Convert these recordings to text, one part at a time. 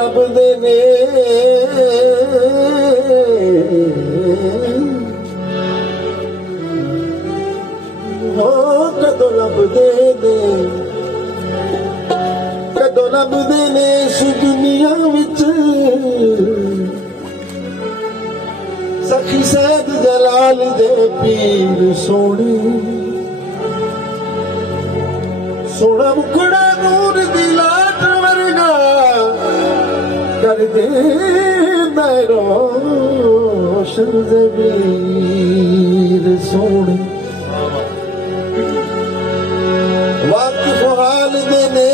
ਲੱਭਦੇ ਨੇ ਹੋ ਕਦੋਂ ਲੱਭਦੇ ਨੇ ਕਦੋਂ ਲੱਭਦੇ ਨੇ ਇਸ ਦੁਨੀਆ ਵਿੱਚ ਸਖੀ ਸੈਦ ਜਲਾਲ ਦੇ ਪੀਰ ਸੋਹਣੇ ਸੋਹਣਾ ਮੁਖੜਾ ਨੂਰ ਦੀ ਲਾਟ ਵਰਗਾ ਕਰ ਦੇ ਮੈਂ ਰੋਸ਼ਨ ਜ਼ਮੀਰ ਸੋਹਣੇ ਵਾਕਿਫ ਹਾਲ ਦੇ ਨੇ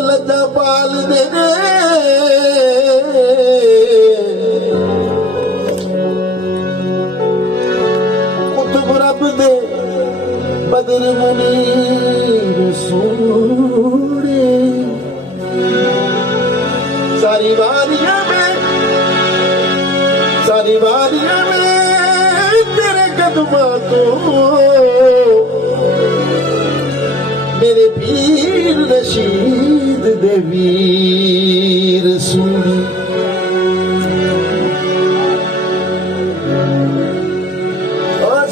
ਲੱਦਾ ਪਾਲ ਦੇ ਨੇ ਕੁਤਬ ਰੱਬ ਦੇ बदर मुनीर सोने सारी वारियां में तेरे कदमां तो मेरे पीर रशीद दे वीर सोने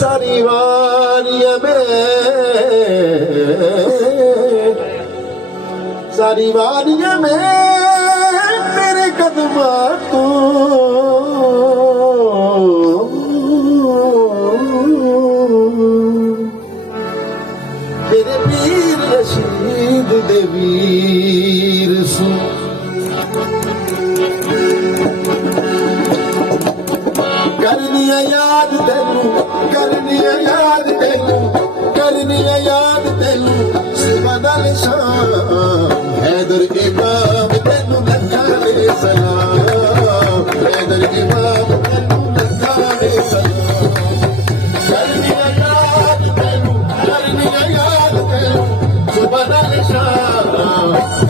सारी वारियां में सारी वारियां में तेरे कदमां तो तेरे पीर रशीद दे वीर सु करनिया याद तेनू करनिया याद तेनू करनिया याद तेनू बदल शान हैदर इमाम तेनू लखा दे सलाम हैदर इमाम तेनू लखा दे सलाम करनिया याद तेनू बदल शान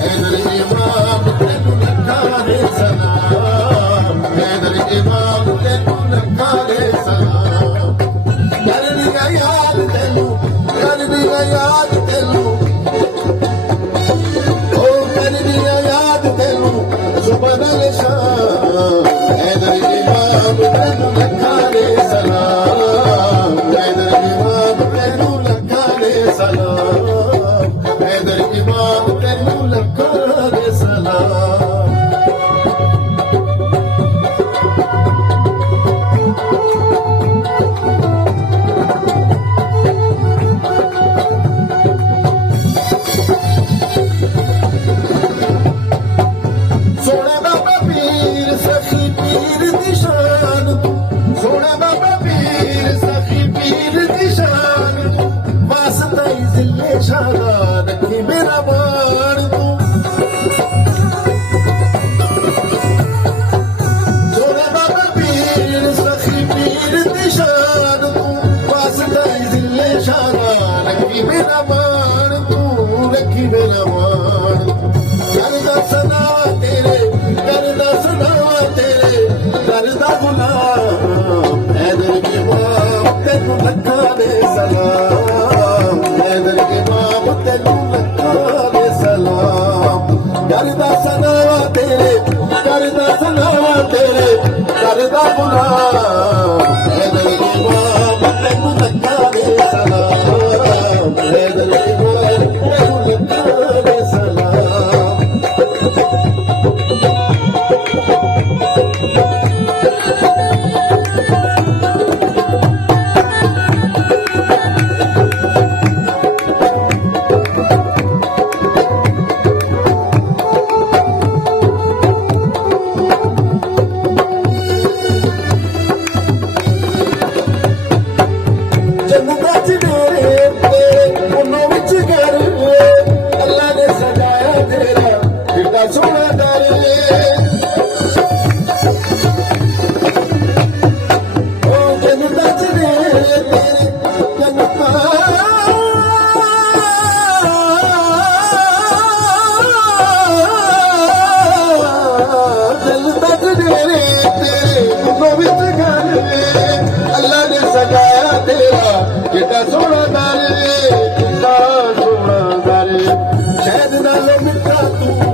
हैदर इमाम तेनू लखा दे सलाम हैदर इमाम तेनू लखा दे सलाम करनिया याद तेनू करनिया याद तेनू बदल शान हैदर इमाम तेनू लखा दे सलाम हैदर इमाम तेनू लखा दे सलाम हैदर इमाम तेनू लखा दे सलाम सोना बाबा पीर सखी पीर दी शान वास्ता ही जिले शाना रखी मेरा मान तू सोना बाबा पीर सखी पीर दी शान तू वास्ता ही जिले शाना रखी मेरा मान तू रखी मेरा मान करदा सना तेरे करदा सना तेरे करदा गुलाम हैदर इमाम तेनू लखा दे सलाम हैदर इमाम तेनू लखा दे सलाम करदा सनावा तेरे करदा गुलाम हैदर इमाम तेनू लखा दे सलाम हैदर इमाम तेनू लखा दे सलाम ਕਿੱਡਾ ਸੋਹਣਾ ਦਰ ਏ, ਕਿੱਡਾ ਸੋਹਣਾ ਦਰ, ਸ਼ਹਿਦ ਨਾਲੋਂ ਮਿੱਠਾ ਤੂੰ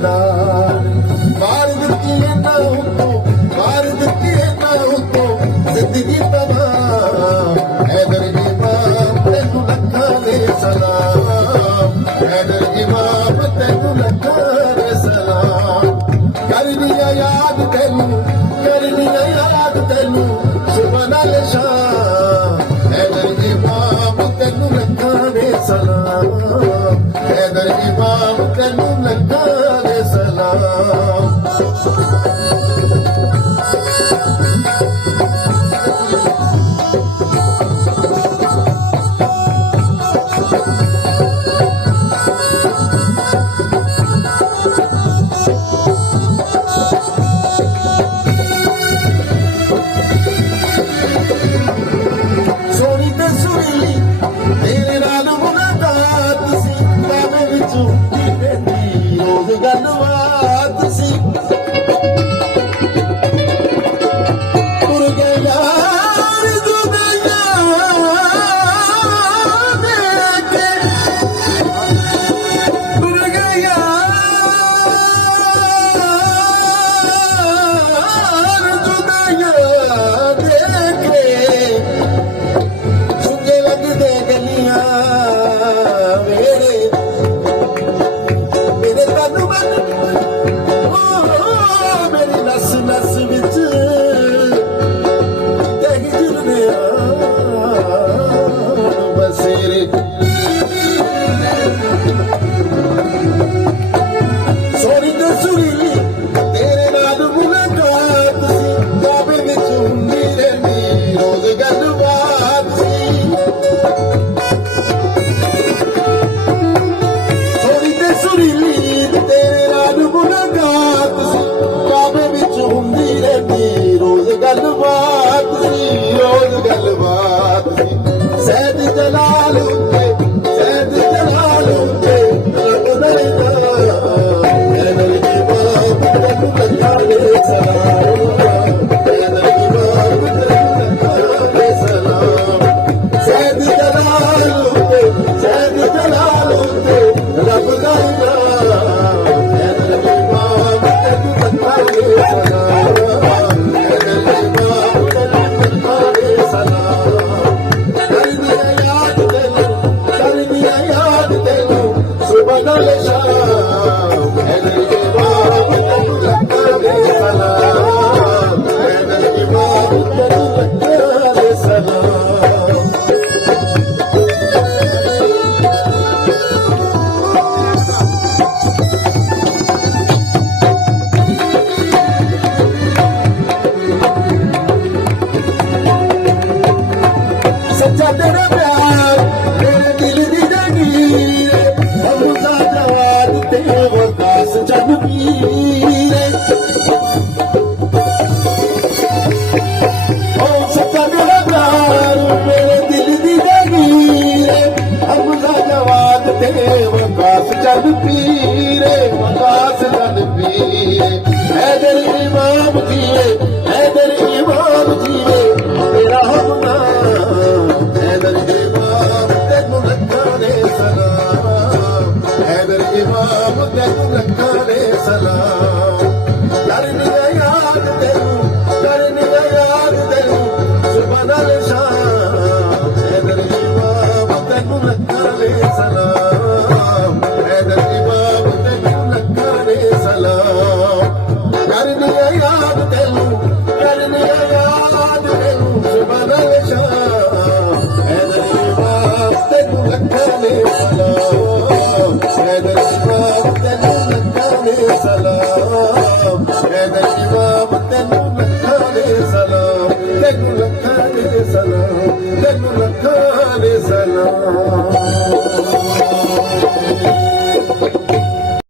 सलाम मार दित्ती ना हुतो मार दित्ती ना हुतो जिंदगी तमाम हैदर इमाम तेनू लखा दे सलाम हैदर इमाम तेनू लखा दे सलाम कर दिया याद तेनू सुबह नाल शाम हैदर इमाम तेनू लखा दे सलाम हैदर इमाम तेनू लखा दे सलाम ਸੋਹਣੀ ਤੇ ਸੁਰੀਲੀ ਤੇਰੇ ਨਾਲ ਮੁਲਾਕਾਤ ਸੀ ਬਾਵੇਂ ਵਿੱਚੋਂ ਦੀ ਰੋਜ਼ ਗੱਲਬਾਤ ਸੀ ਤੁਰ ਗਏ ਯਾਰ ਜੁਦਾਈਆਂ ਦੇ ਕੇ ਤੁਰ ਗਏ ਯਾਰ ਜੁਦਾਈਆਂ ਦੇ ਕੇ ਸੁੱਕੇ ਲੱਗਦੇ ਗਲੀਆਂ ਵੇੜੇ ਮੇਰੇ ਤਨ ਮਨ ਮੇਰੀ ਨਸ ਨਸ ਵਿੱਚ ਤੇ ਹਿਜਰਨੇ ਬਸੇਰੇ ਸੋਹਣੀ ਤੇ ਸੁਰੀਲੀ ਤੇਰੇ ਨਾਲ ਮੁਲਾਕਾਤ ਸੀ ਬਾਬੇ ਵਿੱਚ ਹੁੰਦੀ ਰਹਿੰਦੀ ਰੋਜ਼ ਗੱਲਬਾਤ ਸੀ ਸੋਹਣੀ ਤੇ ਸੁਰੀਲੀ ਤੇਰੇ ਨਾਲ ਮੁਲਾਕਾਤ ਸੀ ਬਾਬੇ ਵਿੱਚ ਹੁੰਦੀ ਰਹਿੰਦੀ ਰੋਜ਼ ਗੱਲਬਾਤ ਸੀ ਸੈਦ ਜਲਾਲ ਉੱਤੇ ਰੱਬ ਦਾ ਇਨਾਮ ਹੈਦਰ ਇਮਾਮ ਤੈਨੂੰ ਲੱਖਾਂ ਦੇ ਸਲਾਮ ਹੈਦਰ ਇਮਾਮ ਤੈਨੂੰ ਲੱਖਾਂ ਦੇ ਸਲਾਮ ਸੈਦ ਜਲਾਲ ਉੱਤੇ ਰੱਬ ਦਾ ਇਨਾਮ ਹੈਦਰ ਇਮਾਮ ਤੈਨੂੰ ਲੱਖਾਂ ਦੇ ਸਲਾਮ ਹੈਦਰ ਇਮਾਮ ਤੈਨੂੰ ਲੱਖਾਂ ਦੇ ਸਲਾਮ ਕਰਨੀਆਂ ਯਾਦ ਤੈਨੂੰ ਸੁਬਹ ਨਾਲ ਸ਼ਾਮ ਹੈਦਰ ਇਮਾਮ ਤੈਨੂੰ ਲੱਖਾਂ ਦੇ ਸਲਾਮ ਹੈਦਰ ਇਮਾਮ ਤੈਨੂੰ ਲੱਖਾਂ ਦੇ ਸਲਾਮ ਸੱਚਾ ਤੇਰਾ